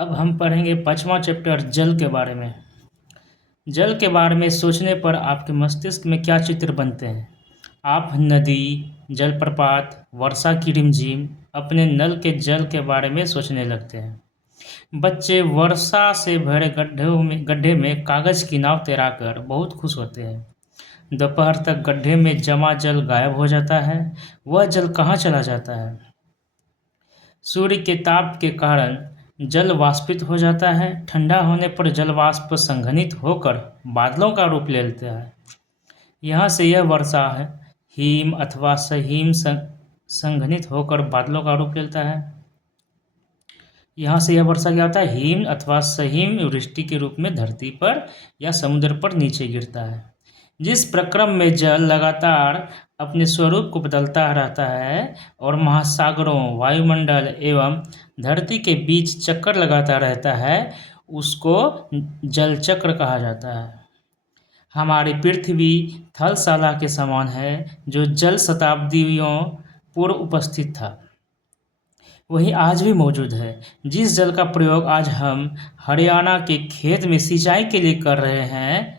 अब हम पढ़ेंगे 5वां चैप्टर जल के बारे में। जल के बारे में सोचने पर आपके मस्तिष्क में क्या चित्र बनते हैं? आप नदी, जलप्रपात, वर्षा की रिमझिम, अपने नल के जल के बारे में सोचने लगते हैं। बच्चे वर्षा से भरे गड्ढे में कागज की नाव तैराकर बहुत खुश होते हैं। दोपहर तक गड्ढे में जमा जल गायब हो जाता है। वह जल कहाँ चला जाता है? सूर्य के ताप के कारण जल वाष्पित हो जाता है। ठंडा होने पर जल वाष्प संघनित होकर बादलों का रूप ले लेता है। यहाँ से यह वर्षा है, हिम अथवा सहिम संघनित होकर बादलों का रूप लेता है। यहाँ से यह वर्षा क्या होता है? हिम अथवा सहिम वृष्टि के रूप में धरती पर या समुद्र पर नीचे गिरता है। जिस प्रक्रम में जल लगातार अपने स्वरूप को बदलता रहता है और महासागरों, वायुमंडल एवं धरती के बीच चक्कर लगाता रहता है, उसको जल चक्र कहा जाता है। हमारी पृथ्वी थलशाला के समान है, जो जल शताब्दियों पूर्व उपस्थित था, वही आज भी मौजूद है। जिस जल का प्रयोग आज हम हरियाणा के खेत में सिंचाई के लिए कर रहे हैं,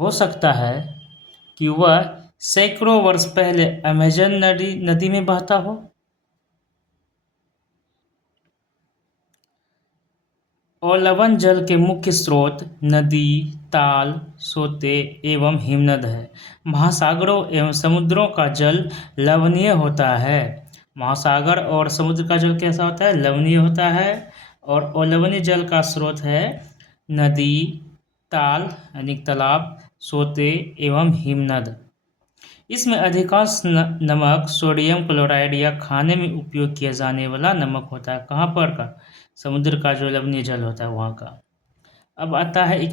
हो सकता है कि वह सैकड़ों वर्ष पहले अमेजन नदी में बहता हो। और लवण जल के मुख्य स्रोत नदी, ताल, सोते एवं हिमनद है। महासागरों एवं समुद्रों का जल लवणीय होता है। महासागर और समुद्र का जल कैसा होता है? लवणीय होता है। और अलवणीय जल का स्रोत है नदी, ताल यानी तालाब, सोते एवं हिमनद। इसमें अधिकांश नमक सोडियम क्लोराइड या खाने में उपयोग किया जाने वाला नमक होता है। कहाँ पर का? समुद्र का जो लवणीय जल होता है वहाँ का। अब आता है एक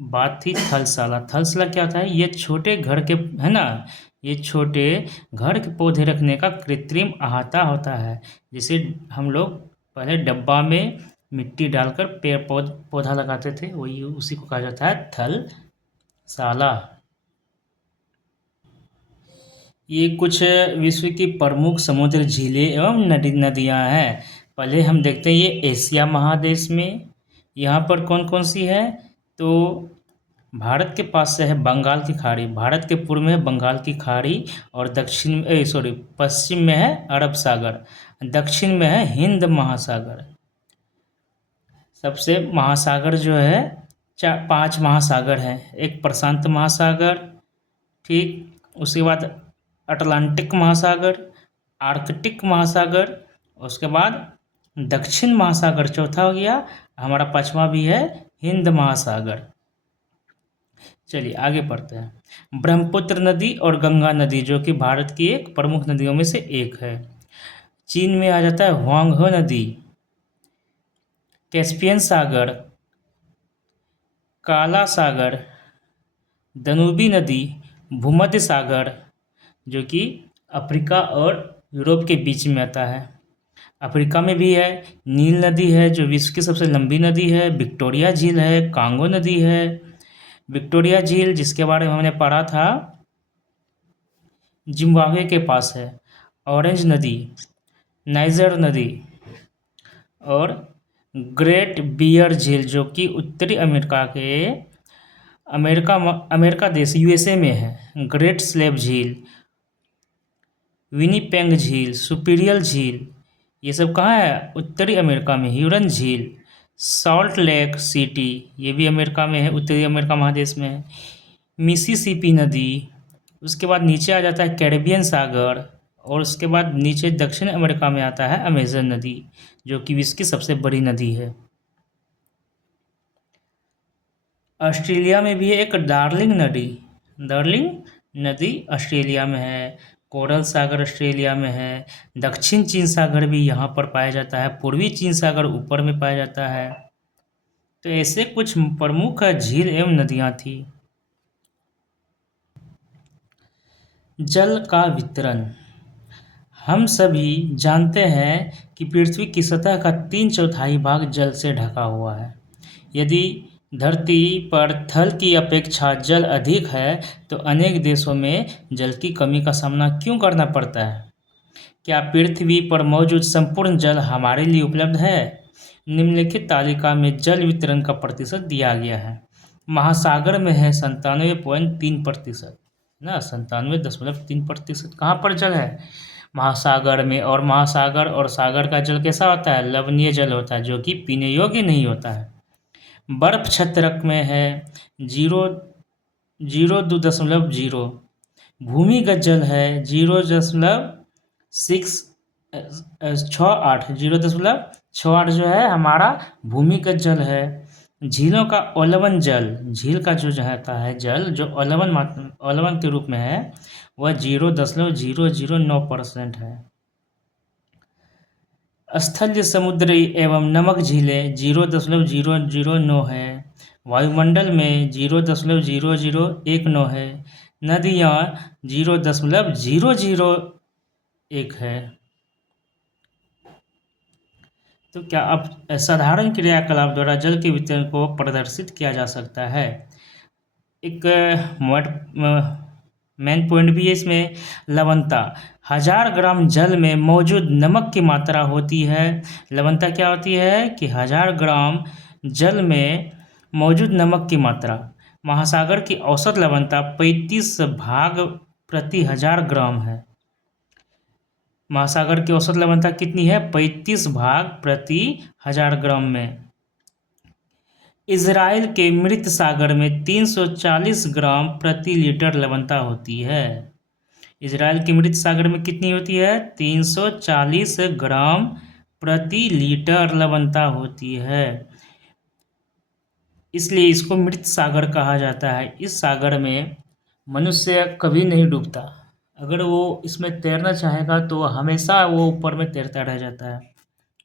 बात थी थलशाला। थलशाला क्या होता है? ये छोटे घर के है ना, ये छोटे घर के पौधे रखने का कृत्रिम अहाता होता है। जिसे हम लोग पहले डब्बा में मिट्टी डालकर पेड़ पौधा लगाते थे, वही उसी को कहा जाता है थलशाला। ये कुछ विश्व की प्रमुख समुद्र, झीलें एवं नदियाँ हैं। पहले हम देखते हैं ये एशिया महादेश में यहाँ पर कौन कौन सी है। तो भारत के पास से है बंगाल की खाड़ी, भारत के पूर्व में है बंगाल की खाड़ी, और पश्चिम में है अरब सागर, दक्षिण में है हिंद महासागर। सबसे महासागर जो है 5 महासागर हैं। एक प्रशांत महासागर, ठीक, उसके बाद अटलांटिक महासागर, आर्कटिक महासागर, उसके बाद दक्षिण महासागर चौथा हो गया। हमारा 5वां भी है हिंद महासागर। चलिए आगे पढ़ते हैं। ब्रह्मपुत्र नदी और गंगा नदी, जो कि भारत की एक प्रमुख नदियों में से एक है। चीन में आ जाता है हुआंगहो नदी, कैस्पियन सागर, काला सागर, दानुबी नदी, भूमध्य सागर, जो कि अफ्रीका और यूरोप के बीच में आता है। अफ्रीका में भी है। नील नदी है, जो विश्व की सबसे लंबी नदी है। विक्टोरिया झील है, कांगो नदी है। विक्टोरिया झील, जिसके बारे में हमने पढ़ा था, जिम्बाब्वे के पास है। ऑरेंज नदी, नाइजर नदी, और ग्रेट बियर झील, जो कि उत्तरी अमेरिका देश यूएसए में है। ग्रेट स्लेव झील, विनीपेग झील, सुपीरियल झील, ये सब कहाँ है? उत्तरी अमेरिका में। ह्यूरन झील, सॉल्ट लेक सिटी, ये भी अमेरिका में है, उत्तरी अमेरिका महादेश में है। मिसिसिपी नदी, उसके बाद नीचे आ जाता है कैरेबियन सागर, और उसके बाद नीचे दक्षिण अमेरिका में आता है अमेजन नदी, जो कि विश्व की सबसे बड़ी नदी है। ऑस्ट्रेलिया में भी है एक डार्लिंग नदी ऑस्ट्रेलिया में है। कोरल सागर ऑस्ट्रेलिया में है। दक्षिण चीन सागर भी यहाँ पर पाया जाता है। पूर्वी चीन सागर ऊपर में पाया जाता है। तो ऐसे कुछ प्रमुख झील एवं नदियाँ थी। जल का वितरण। हम सभी जानते हैं कि पृथ्वी की सतह का 3/4 भाग जल से ढका हुआ है। यदि धरती पर थल की अपेक्षा जल अधिक है, तो अनेक देशों में जल की कमी का सामना क्यों करना पड़ता है? क्या पृथ्वी पर मौजूद संपूर्ण जल हमारे लिए उपलब्ध है? निम्नलिखित तालिका में जल वितरण का प्रतिशत दिया गया है। महासागर में है 97.3%, ना 97.3%। कहाँ पर जल है? महासागर में। और महासागर और सागर का जल कैसा होता है? लवणीय जल होता है, जो कि पीने योग्य नहीं होता है। बर्फ क्षेत्रक में है 0.0। भूमिगत जल है 0.68 जो है हमारा भूमिगत जल है। झीलों का अवलवन जल, झील का जो रहता है जल, जो अवलवन के रूप में है, वह 0.009% है। स्थलीय समुद्री एवं नमक झीलें 0.009 है। वायुमंडल में 0.0019 है। नदियाँ 0.001 है। तो क्या अब साधारण क्रियाकलाप द्वारा जल के वितरण को प्रदर्शित किया जा सकता है? एक मेन पॉइंट भी है इसमें। लवणता, 1000 ग्राम जल में मौजूद नमक की मात्रा होती है। लवणता क्या होती है कि 1000 ग्राम जल में मौजूद नमक की मात्रा। महासागर की औसत लवणता 35 भाग प्रति 1000 ग्राम है। महासागर की औसत लवणता कितनी है? 35 भाग प्रति 1000 ग्राम में। इजराइल के मृत सागर में 340 ग्राम प्रति लीटर लवणता होती है। इजराइल के मृत सागर में कितनी होती है? 340 ग्राम प्रति लीटर लवणता होती है। इसलिए इसको मृत सागर कहा जाता है। इस सागर में मनुष्य कभी नहीं डूबता। अगर वो इसमें तैरना चाहेगा तो हमेशा वो ऊपर में तैरता रह जाता है,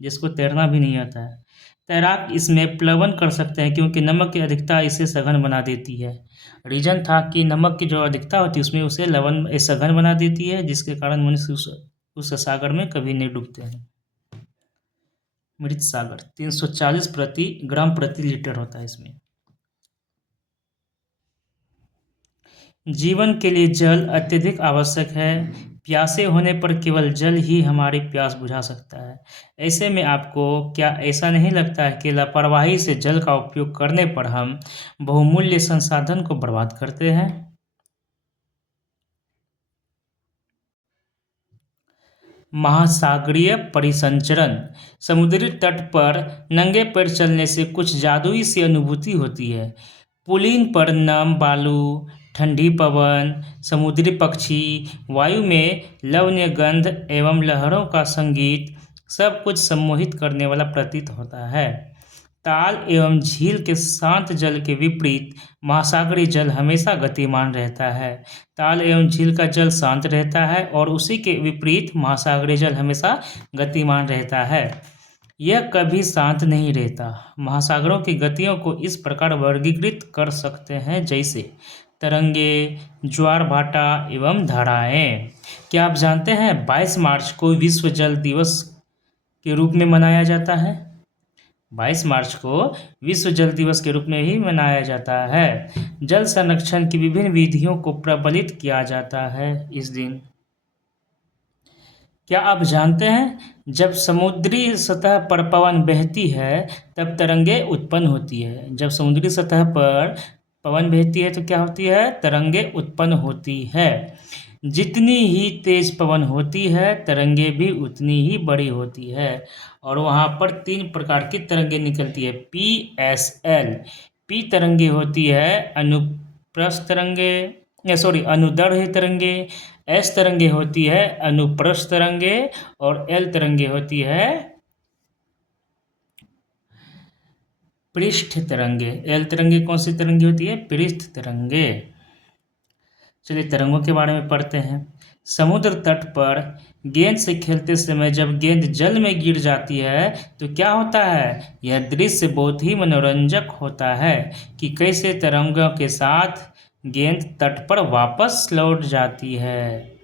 जिसको तैरना भी नहीं आता है। तैराक इसमें प्लवन कर सकते हैं, क्योंकि नमक की अधिकता इसे सघन बना देती है। रीजन था कि नमक की जो अधिकता होती है उसमें उसे सघन बना देती है, जिसके कारण मनुष्य उस सागर में कभी नहीं डूबते हैं। मृत सागर 340 ग्राम प्रति लीटर होता है इसमें। जीवन के लिए जल अत्यधिक आवश्यक है। प्यासे होने पर केवल जल ही हमारी प्यास बुझा सकता है। ऐसे में आपको क्या ऐसा नहीं लगता है कि लापरवाही से जल का उपयोग करने पर हम बहुमूल्य संसाधन को बर्बाद करते हैं? महासागरीय परिसंचरण, समुद्री तट पर नंगे पैर चलने से कुछ जादुई सी अनुभूति होती है। पुलिन पर नम बालू, ठंडी पवन, समुद्री पक्षी, वायु में लवणीय गंध एवं लहरों का संगीत, सब कुछ सम्मोहित करने वाला प्रतीत होता है। ताल एवं झील के शांत जल के विपरीत महासागरीय जल हमेशा गतिमान रहता है। ताल एवं झील का जल शांत रहता है और उसी के विपरीत महासागरीय जल हमेशा गतिमान रहता है। यह कभी शांत नहीं रहता। महासागरों की गतियों को इस प्रकार वर्गीकृत कर सकते हैं जैसे तरंगे, ज्वार भाटा एवं धाराएं। क्या आप जानते हैं 22 मार्च को विश्व जल दिवस के रूप में मनाया जाता है? 22 मार्च को विश्व जल दिवस के रूप में ही मनाया जाता है। जल संरक्षण की विभिन्न विधियों को प्रबलित किया जाता है इस दिन। क्या आप जानते हैं जब समुद्री सतह पर पवन बहती है तब तरंगे उत्पन्न होती है? जब समुद्री सतह पर पवन बहती है तो क्या होती है? तरंगे उत्पन्न होती है। जितनी ही तेज पवन होती है तरंगे भी उतनी ही बड़ी होती है। और वहाँ पर 3 प्रकार की तरंगे निकलती है। PSL, पी तरंगे होती है अनुप्रस्थ तरंगे, अनुदैर्ध्य तरंगे। एस तरंगे होती है अनुप्रस्थ तरंगे और एल तरंगे होती है पृष्ठ तरंगे। एल तरंगे कौन सी तरंगे होती है? पृष्ठ तरंगे। चलिए तरंगों के बारे में पढ़ते हैं। समुद्र तट पर गेंद से खेलते समय जब गेंद जल में गिर जाती है तो क्या होता है? यह दृश्य बहुत ही मनोरंजक होता है कि कैसे तरंगों के साथ गेंद तट पर वापस लौट जाती है।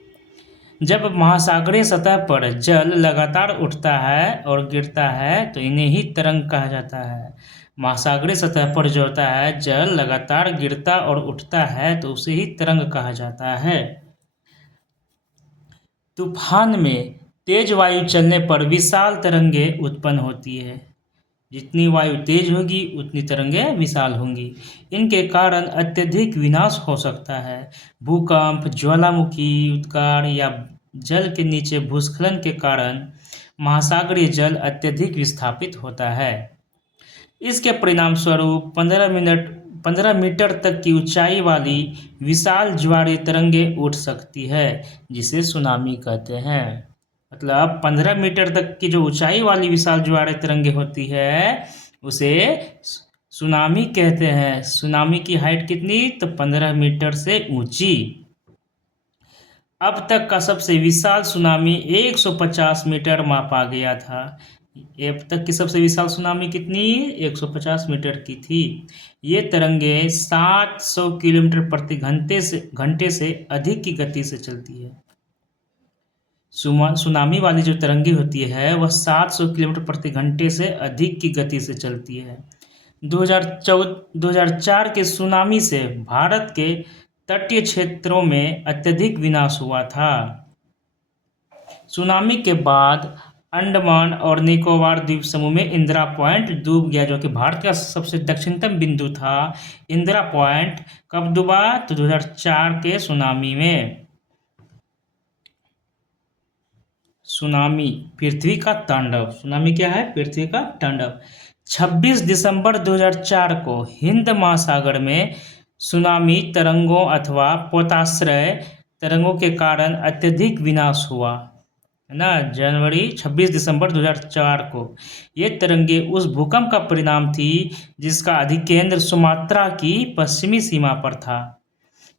जब महासागरीय सतह पर जल लगातार उठता है और गिरता है तो इन्हें ही तरंग कहा जाता है। महासागरीय सतह पर जो होता है जल लगातार गिरता और उठता है तो उसे ही तरंग कहा जाता है। तूफान में तेज वायु चलने पर विशाल तरंगे उत्पन्न होती है। जितनी वायु तेज होगी उतनी तरंगें विशाल होंगी। इनके कारण अत्यधिक विनाश हो सकता है। भूकंप, ज्वालामुखी उद्गार या जल के नीचे भूस्खलन के कारण महासागरीय जल अत्यधिक विस्थापित होता है। इसके परिणाम स्वरूप 15 मीटर तक की ऊंचाई वाली विशाल ज्वारीय तरंगें उठ सकती है, जिसे सुनामी कहते हैं। मतलब 15 मीटर तक की जो ऊंचाई वाली विशाल ज्वारीय तरंगें होती है उसे सुनामी कहते हैं। सुनामी की हाइट कितनी? तो 15 मीटर से ऊंची। अब तक का सबसे विशाल सुनामी 150 मीटर मापा गया था। अब तक की सबसे विशाल सुनामी कितनी? 150 मीटर की थी। ये तरंगे 700 किलोमीटर प्रति घंटे से अधिक की गति से चलती है। सुनामी वाली जो तरंगे होती है वह 700 किलोमीटर प्रति घंटे से अधिक की गति से चलती है। 2004 के सुनामी से भारत के तटीय क्षेत्रों में अत्यधिक विनाश हुआ था। सुनामी के बाद अंडमान और निकोबार द्वीप समूह में इंदिरा पॉइंट डूब गया, जो कि भारत का सबसे दक्षिणतम बिंदु था। इंदिरा पॉइंट कब डूबा? तो 2004 के सुनामी में। सुनामी पृथ्वी का तांडव। सुनामी क्या है? पृथ्वी का तांडव। 26 दिसंबर 2004 को हिंद महासागर में सुनामी तरंगों अथवा पोताश्रय तरंगों के कारण अत्यधिक विनाश हुआ, है ना। 26 दिसंबर 2004 को ये तरंगे उस भूकंप का परिणाम थी जिसका अधिकेंद्र सुमात्रा की पश्चिमी सीमा पर था।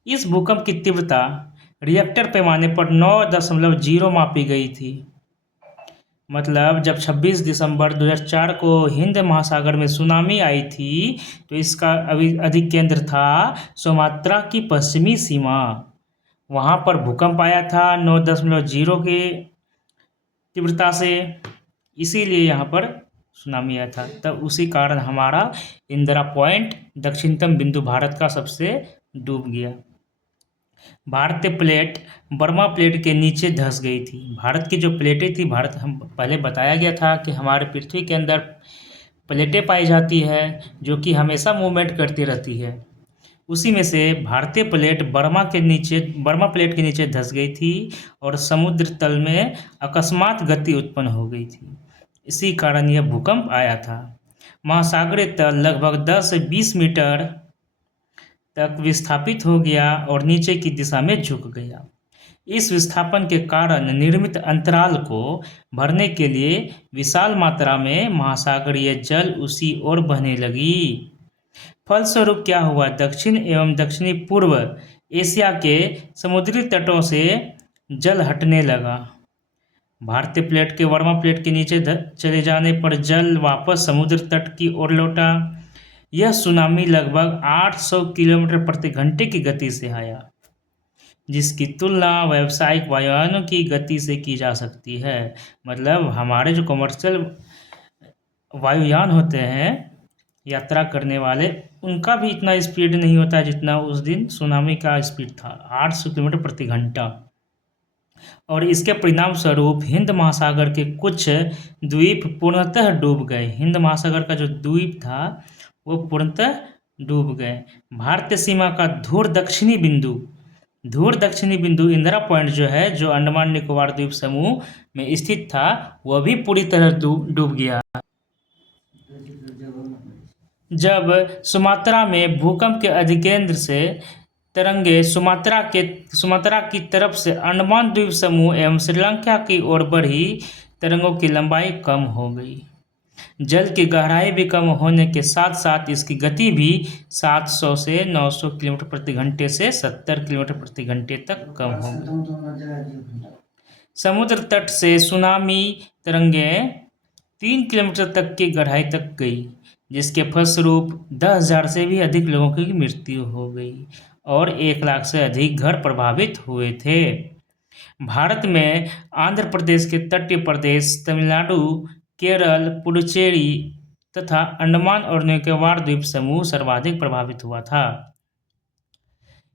इस भूकंप की तीव्रता रिएक्टर पैमाने पर 9.0 मापी गई थी। मतलब जब 26 दिसंबर 2004 को हिंद महासागर में सुनामी आई थी तो इसका अभी अधिकेंद्र था सुमात्रा की पश्चिमी सीमा। वहाँ पर भूकंप आया था 9.0 के तीव्रता से, इसीलिए यहाँ पर सुनामी आया था। तब उसी कारण हमारा इंदिरा पॉइंट दक्षिणतम बिंदु भारत का सबसे डूब गया। भारतीय प्लेट बर्मा प्लेट के नीचे धंस गई थी। भारत की जो प्लेटें थी, भारत हम पहले बताया गया था कि हमारे पृथ्वी के अंदर प्लेटें पाई जाती है जो कि हमेशा मूवमेंट करती रहती है। उसी में से भारतीय प्लेट बर्मा प्लेट के नीचे धंस गई थी और समुद्र तल में अकस्मात गति उत्पन्न हो गई थी। इसी कारण यह भूकंप आया था। महासागरीय तल लगभग 10 से 20 मीटर तक विस्थापित हो गया और नीचे की दिशा में झुक गया। इस विस्थापन के कारण निर्मित अंतराल को भरने के लिए विशाल मात्रा में महासागरीय जल उसी ओर बहने लगी। फलस्वरूप क्या हुआ? दक्षिण एवं दक्षिणी पूर्व एशिया के समुद्री तटों से जल हटने लगा। भारतीय प्लेट के वर्मा प्लेट के नीचे चले जाने पर जल वापस समुद्र तट की ओर लौटा। यह सुनामी लगभग 800 किलोमीटर प्रति घंटे की गति से आया, जिसकी तुलना व्यावसायिक वायुयानों की गति से की जा सकती है। मतलब हमारे जो कमर्शियल वायुयान होते हैं यात्रा करने वाले, उनका भी इतना स्पीड नहीं होता जितना उस दिन सुनामी का स्पीड था, 800 किलोमीटर प्रति घंटा। और इसके परिणाम स्वरूप हिंद महासागर के कुछ द्वीप पूर्णतः डूब गए। हिंद महासागर का जो द्वीप था वो पूर्णतः डूब गए। भारतीय सीमा का धूर दक्षिणी बिंदु इंदिरा पॉइंट जो है, जो अंडमान निकोबार द्वीप समूह में स्थित था, वह भी पूरी तरह डूब गया। जब सुमात्रा में भूकंप के अधिकेंद्र से तरंगे सुमात्रा की तरफ से अंडमान द्वीप समूह एवं श्रीलंका की ओर बढ़ी, तरंगों की लंबाई कम हो गई। जल की गहराई भी कम होने के साथ साथ इसकी गति भी 700 से 900 किलोमीटर प्रति घंटे से 70 किलोमीटर प्रति घंटे तक कम हो गई। समुद्र तट से सुनामी तरंगें 3 किलोमीटर तक की गहराई तक गई, जिसके फलस्वरूप 10,000 से भी अधिक लोगों की मृत्यु हो गई और 1 लाख से अधिक घर प्रभावित हुए थे। भारत में आंध्र प्रदेश के तटीय प्रदेश, तमिलनाडु, केरल, पुडुचेरी तथा अंडमान और निकोबार द्वीप समूह सर्वाधिक प्रभावित हुआ था।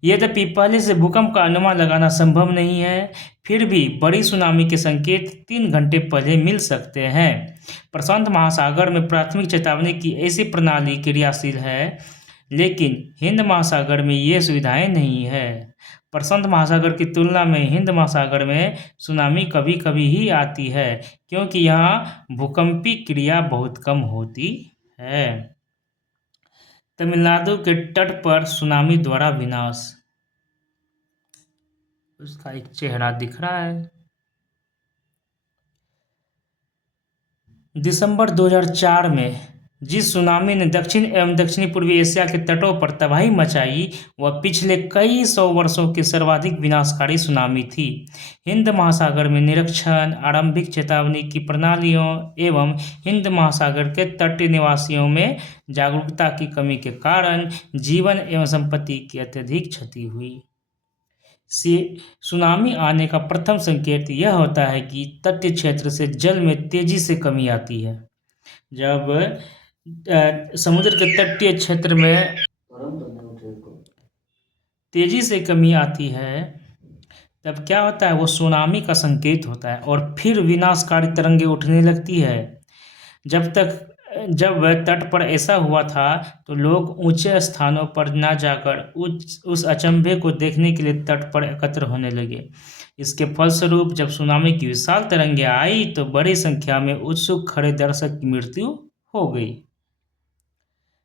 यद्यपि पहले से भूकंप का अनुमान लगाना संभव नहीं है, फिर भी बड़ी सुनामी के संकेत 3 घंटे पहले मिल सकते हैं। प्रशांत महासागर में प्राथमिक चेतावनी की ऐसी प्रणाली क्रियाशील है, लेकिन हिंद महासागर में ये सुविधाएं नहीं है। प्रशांत महासागर की तुलना में हिंद महासागर में सुनामी कभी कभी ही आती है, क्योंकि यहाँ भूकंपीय क्रिया बहुत कम होती है। तमिलनाडु के तट पर सुनामी द्वारा विनाश। उसका एक चेहरा दिख रहा है। दिसंबर 2004 में जिस सुनामी ने दक्षिण एवं दक्षिणी पूर्वी एशिया के तटों पर तबाही मचाई, वह पिछले कई सौ वर्षों की सर्वाधिक विनाशकारी सुनामी थी। हिंद महासागर में निरीक्षण, आरंभिक चेतावनी की प्रणालियों एवं हिंद महासागर के तटीय निवासियों में जागरूकता की कमी के कारण जीवन एवं संपत्ति की अत्यधिक क्षति हुई। सुनामी आने का प्रथम संकेत यह होता है कि तटीय क्षेत्र से जल में तेजी से कमी आती है। जब समुद्र के तटीय क्षेत्र में तेजी से कमी आती है, तब क्या होता है, वो सुनामी का संकेत होता है और फिर विनाशकारी तरंगें उठने लगती है। जब वह तट पर ऐसा हुआ था तो लोग ऊंचे स्थानों पर न जाकर उस अचंभे को देखने के लिए तट पर एकत्र होने लगे। इसके फलस्वरूप जब सुनामी की विशाल तरंगें आई तो बड़ी संख्या में उत्सुक खड़े दर्शक की मृत्यु हो गई।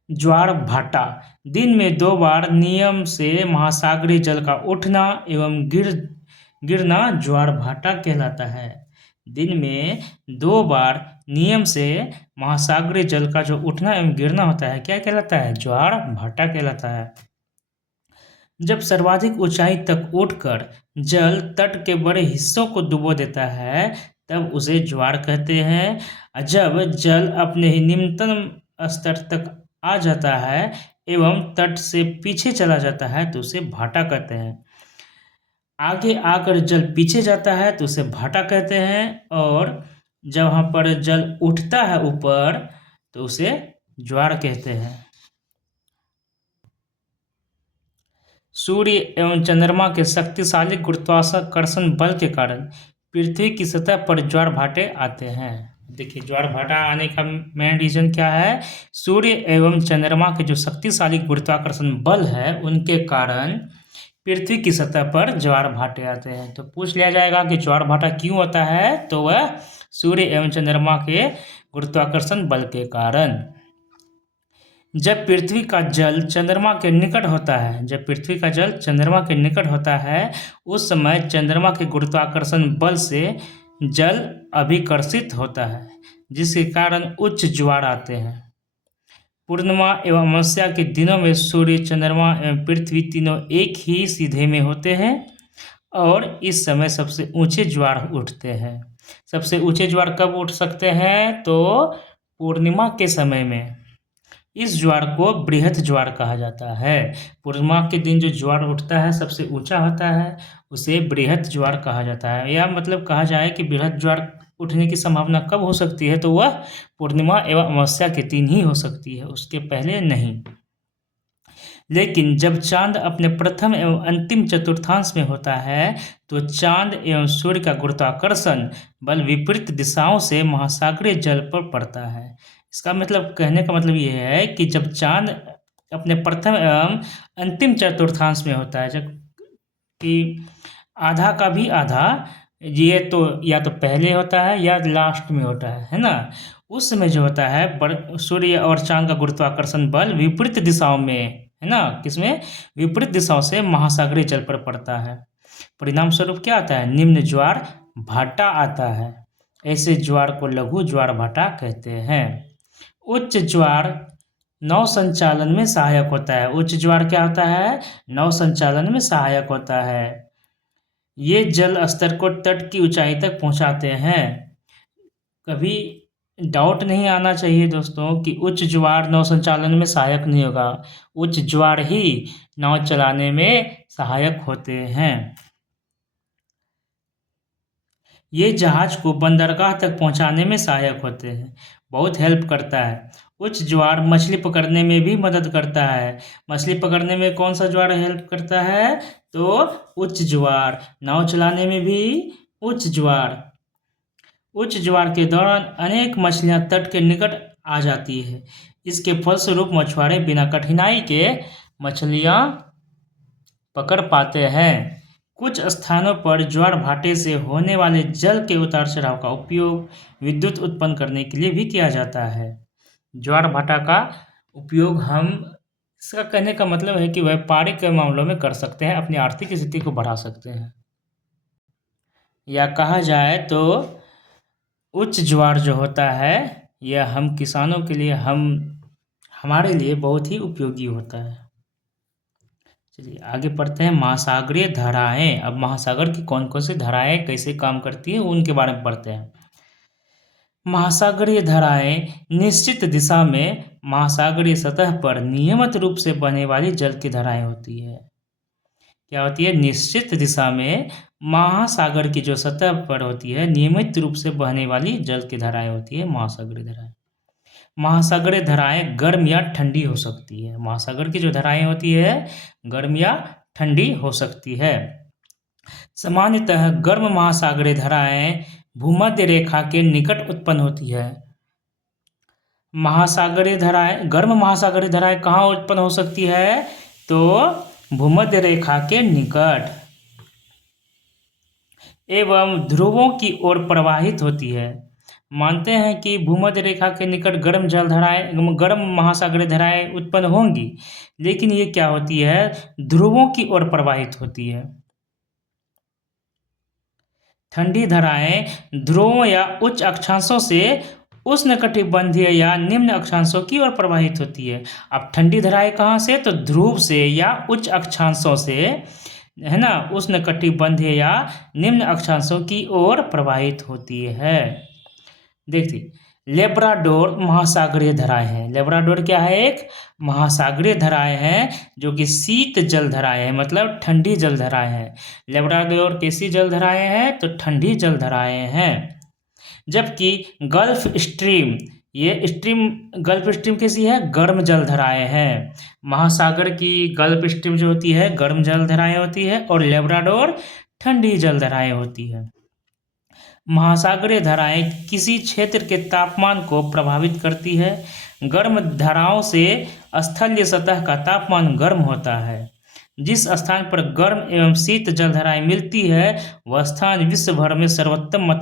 ज्वार भाटा। दिन में 2 बार नियम से महासागरीय जल का उठना एवं गिरना ज्वार भाटा कहलाता है। दिन में 2 बार नियम से महासागरीय जल का जो उठना एवं गिरना होता है, क्या कहलाता है? ज्वार भाटा कहलाता है। जब सर्वाधिक ऊंचाई तक उठकर जल तट के बड़े हिस्सों को डुबो देता है, तब उसे ज्वार कहते हैं। जब जल अपने ही निम्नतम स्तर तक आ जाता है एवं तट से पीछे चला जाता है तो उसे भाटा कहते हैं। आगे आकर जल पीछे जाता है तो उसे भाटा कहते हैं, और जहाँ पर जल उठता है ऊपर तो उसे ज्वार कहते हैं। सूर्य एवं चंद्रमा के शक्तिशाली गुरुत्वाकर्षण बल के कारण पृथ्वी की सतह पर ज्वार भाटे आते हैं। देखिए, ज्वार भाटा आने का मेन रीजन क्या है? सूर्य एवं चंद्रमा के जो शक्तिशाली गुरुत्वाकर्षण बल है, उनके कारण पृथ्वी की सतह पर ज्वार भाटे आते हैं। तो पूछ लिया जाएगा कि ज्वार भाटा क्यों होता है, तो वह सूर्य एवं चंद्रमा के गुरुत्वाकर्षण बल के कारण। जब पृथ्वी का जल चंद्रमा के निकट होता है, उस समय चंद्रमा के गुरुत्वाकर्षण बल से जल अभिकर्षित होता है, जिसके कारण उच्च ज्वार आते हैं। पूर्णिमा एवं अमावस्या के दिनों में सूर्य, चंद्रमा एवं पृथ्वी तीनों एक ही सीधे में होते हैं और इस समय सबसे ऊंचे ज्वार उठते हैं। सबसे ऊंचे ज्वार कब उठ सकते हैं? तो पूर्णिमा के समय में। इस ज्वार को बृहत ज्वार कहा जाता है। पूर्णिमा के दिन जो ज्वार उठता है, सबसे ऊंचा होता है, उसे बृहत ज्वार कहा जाता है। या मतलब कहा जाए कि बृहत ज्वार उठने की संभावना कब हो सकती है, तो वह पूर्णिमा एवं अमावस्या के दिन ही हो सकती है, उसके पहले नहीं। लेकिन जब चांद अपने प्रथम एवं अंतिम चतुर्थांश में होता है तो चांद एवं सूर्य का गुरुत्वाकर्षण बल विपरीत दिशाओं से महासागरीय जल पर पड़ता है। इसका मतलब, कहने का मतलब ये है कि जब चांद अपने प्रथम एवं अंतिम चतुर्थांश में होता है, जब कि आधा का भी आधा, ये तो या तो पहले होता है या लास्ट में होता है ना, उस समय जो होता है सूर्य और चांद का गुरुत्वाकर्षण बल विपरीत दिशाओं में है ना, किसमें? विपरीत दिशाओं से महासागरीय जल पर पड़ता है। परिणाम स्वरूप क्या आता है? निम्न ज्वार भाटा आता है। ऐसे ज्वार को लघु ज्वार भाटा कहते हैं। उच्च ज्वार नौ संचालन में सहायक होता है। उच्च ज्वार क्या होता है? नौ संचालन में सहायक होता है। ये जल स्तर को तट की ऊंचाई तक पहुंचाते हैं। कभी डाउट नहीं आना चाहिए दोस्तों कि उच्च ज्वार नाव संचालन में सहायक नहीं होगा। उच्च ज्वार ही नाव चलाने में सहायक होते हैं। ये जहाज को बंदरगाह तक पहुंचाने में सहायक होते हैं, बहुत हेल्प करता है। उच्च ज्वार मछली पकड़ने में भी मदद करता है। मछली पकड़ने में कौन सा ज्वार हेल्प करता है? तो उच्च ज्वार। नाव चलाने में भी उच्च ज्वार। उच्च ज्वार के दौरान अनेक मछलियां तट के निकट आ जाती है। इसके फलस्वरूप मछुआरे बिना कठिनाई के मछलियां पकड़ पाते हैं। कुछ स्थानों पर ज्वार भाटे से होने वाले जल के उतार चढ़ाव का उपयोग विद्युत उत्पन्न करने के लिए भी किया जाता है। ज्वार भाटा का उपयोग हम, इसका कहने का मतलब है कि व्यापारिक मामलों में कर सकते हैं, अपनी आर्थिक स्थिति को बढ़ा सकते हैं। या कहा जाए तो उच्च ज्वार जो होता है यह हम किसानों के लिए, हमारे लिए बहुत ही उपयोगी होता है। चलिए आगे पढ़ते हैं महासागरीय धाराएं। अब महासागर की कौन कौन सी धाराएं कैसे काम करती हैं उनके बारे में पढ़ते हैं। महासागरीय धाराएं निश्चित दिशा में महासागरीय सतह पर नियमित रूप से बहने वाली जल की धाराएं होती है। क्या होती है? निश्चित दिशा में महासागर की जो सतह पर होती है नियमित रूप से बहने वाली जल की धाराएं होती है महासागरीय धाराएं। महासागरीय धाराएं गर्म या ठंडी हो सकती है। महासागर की जो धाराएं होती है गर्म या ठंडी हो सकती है। सामान्यतः गर्म महासागरीय धाराएं भूमध्य रेखा के निकट उत्पन्न होती है। गर्म महासागरीय धाराएं कहाँ उत्पन्न हो सकती है? तो भूमध्य रेखा के निकट एवं ध्रुवों की ओर प्रवाहित होती है। मानते हैं कि भूमध्य रेखा के निकट गर्म महासागरीय धाराएं उत्पन्न होंगी, लेकिन ये क्या होती है? ध्रुवों की ओर प्रवाहित होती है। ठंडी धाराएं ध्रुवों या उच्च अक्षांशों से उष्णकटिबंधीय या निम्न अक्षांशों की ओर प्रवाहित होती है। अब ठंडी धाराएं कहाँ से? तो ध्रुव से या उच्च अक्षांशों से, है ना, उष्णकटिबंधीय या निम्न अक्षांशों की ओर प्रवाहित होती है। देखिए लेब्राडोर महासागरीय धाराएं हैं। लेब्राडोर क्या है? एक महासागरीय धाराएं हैं जो कि शीत जल धाराएं हैं, मतलब ठंडी जल धाराएं हैं। लेब्राडोर कैसी जल धाराएं हैं? तो ठंडी जल धाराएं हैं। जबकि गल्फ स्ट्रीम गल्फ स्ट्रीम कैसी है? गर्म जल धाराएं हैं। महासागर की गल्फ स्ट्रीम जो होती है गर्म जल धाराएं होती है और लेब्राडोर ठंडी जल धाराएं होती है। महासागरीय धाराएं किसी क्षेत्र के तापमान को प्रभावित करती है। गर्म धाराओं से स्थलीय सतह का तापमान गर्म होता है। जिस स्थान पर गर्म एवं शीत जल धाराएं मिलती है वह स्थान विश्व भर में सर्वोत्तम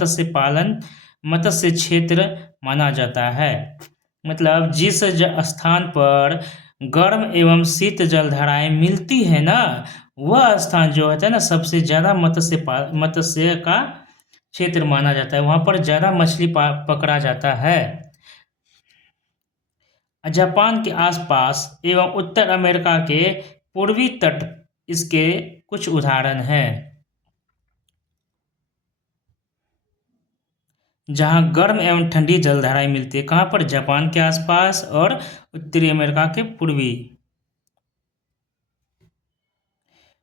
मत्स्य क्षेत्र माना जाता है। मतलब जिस स्थान पर गर्म एवं शीत जल धाराएं मिलती है ना, वह स्थान जो होता है ना सबसे ज़्यादा मत्स्य का क्षेत्र माना जाता है। वहां पर ज़्यादा मछली पकड़ा जाता है। जापान के आसपास एवं उत्तर अमेरिका के पूर्वी तट इसके कुछ उदाहरण हैं, जहां गर्म एवं ठंडी जलधाराएं मिलती है। कहां पर? जापान के आसपास और उत्तरी अमेरिका के पूर्वी।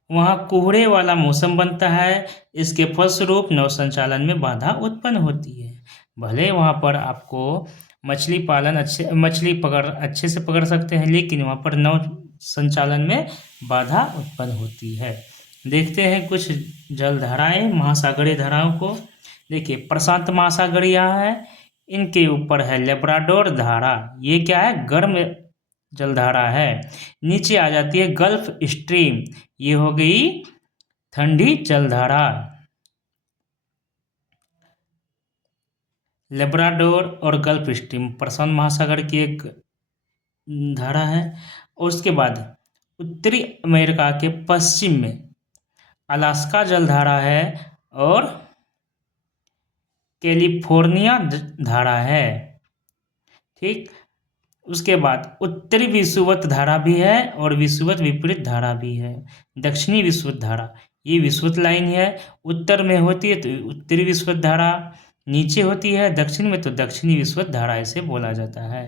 वहां कोहरे वाला मौसम बनता है। इसके फलस्वरूप नौ संचालन में बाधा उत्पन्न होती है। भले वहां पर आपको मछली पकड़ अच्छे से पकड़ सकते हैं, लेकिन वहां पर नौ संचालन में बाधा उत्पन्न होती है। देखते हैं कुछ जलधाराएं महासागरीय धाराओं को। देखिए प्रशांत महासागर यहाँ है, इनके ऊपर है लेब्राडोर धारा। ये क्या है? गर्म जलधारा है। नीचे आ जाती है गल्फ स्ट्रीम, ये हो गई ठंडी जलधारा। लेब्राडोर और गल्फ स्ट्रीम प्रशांत महासागर की एक धारा है। और उसके बाद उत्तरी अमेरिका के पश्चिम में अलास्का जलधारा है और कैलिफोर्निया धारा है। ठीक, उसके बाद उत्तरी विषुवत धारा भी है और विषुवत विपरीत धारा भी है। दक्षिणी विषुवत धारा, ये विषुवत लाइन है, उत्तर में होती है तो उत्तरी विषुवत धारा, नीचे होती है दक्षिण में तो दक्षिणी विषुवत धारा इसे बोला जाता है।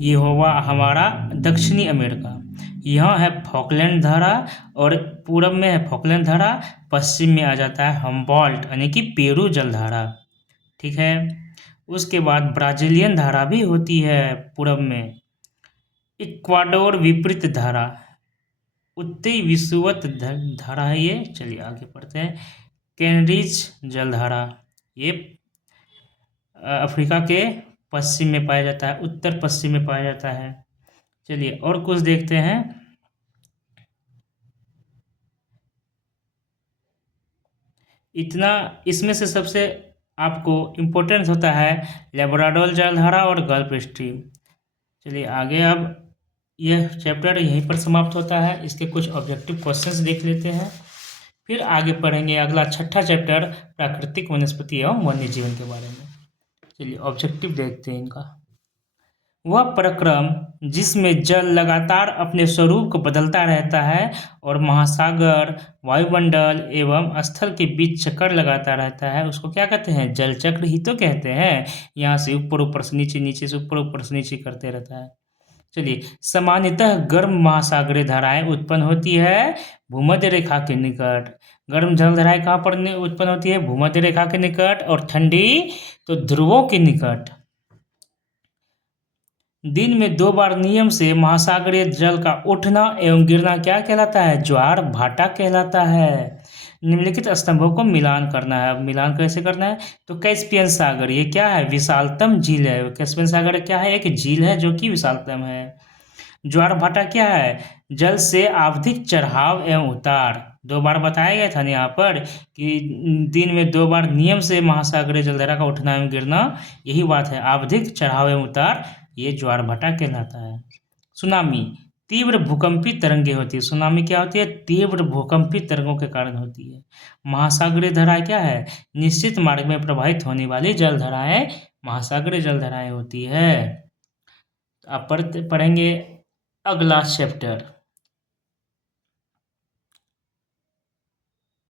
ये हुआ हमारा दक्षिणी अमेरिका। यहाँ है फॉकलैंड धारा और पूरब में है फॉकलैंड धारा, पश्चिम में आ जाता है हम्बोल्ट यानी कि पेरू जलधारा। ठीक है, उसके बाद ब्राजीलियन धारा भी होती है पूरब में। इक्वाडोर विपरीत धारा, उत्तरी विषुवत धारा है ये। चलिए आगे पढ़ते हैं। केनरीज जलधारा, ये अफ्रीका के पश्चिम में पाया जाता है, उत्तर पश्चिम में पाया जाता है। चलिए और कुछ देखते हैं। इतना इसमें से सबसे आपको इम्पोर्टेंट होता है लेब्राडोर जलधारा और गल्फ स्ट्रीम। चलिए आगे, अब यह चैप्टर यहीं पर समाप्त होता है। इसके कुछ ऑब्जेक्टिव क्वेश्चंस देख लेते हैं, फिर आगे पढ़ेंगे अगला छठा चैप्टर प्राकृतिक वनस्पति एवं वन्य जीवन के बारे में। चलिए ऑब्जेक्टिव देखते हैं इनका। वह प्रक्रम जिसमें जल लगातार अपने स्वरूप को बदलता रहता है और महासागर, वायुमंडल एवं स्थल के बीच चक्कर लगाता रहता है, उसको क्या कहते हैं? जल चक्र ही तो कहते हैं। यहाँ से ऊपर ऊपर से नीचे, नीचे से ऊपर से नीचे करते रहता है। चलिए, सामान्यतः गर्म महासागरीय धाराएं उत्पन्न होती है भूमध्य रेखा के निकट। गर्म जलधाराएं कहाँ पर उत्पन्न होती है? भूमध्य रेखा के निकट। और ठंडी तो ध्रुवों के निकट। दिन में 2 बार नियम से महासागरीय जल का उठना एवं गिरना क्या कहलाता है? ज्वार भाटा कहलाता है। निम्नलिखित स्तंभों को मिलान करना है। अब मिलान कैसे करना है? तो कैस्पियन सागर, ये क्या है? विशालतम झील है। कैस्पियन सागर क्या है? एक झील है जो कि विशालतम है। ज्वार भाटा क्या है? जल से आवधिक चढ़ाव एवं उतार। 2 बार बताया गया था ना यहाँ पर कि दिन में 2 बार नियम से महासागरीय जलधारा का उठना एवं गिरना, यही बात है, आवधिक चढ़ाव एवं उतार, ये ज्वार भाटा कहलाता है। सुनामी तीव्र भूकंपी तरंगे होती है। सुनामी क्या होती है? तीव्र भूकंपी तरंगों के कारण होती है। महासागरीय धाराएं क्या है? निश्चित मार्ग में प्रवाहित होने वाली जलधाराएं महासागरीय जलधाराएं होती है। आप पढ़ेंगे अगला चैप्टर।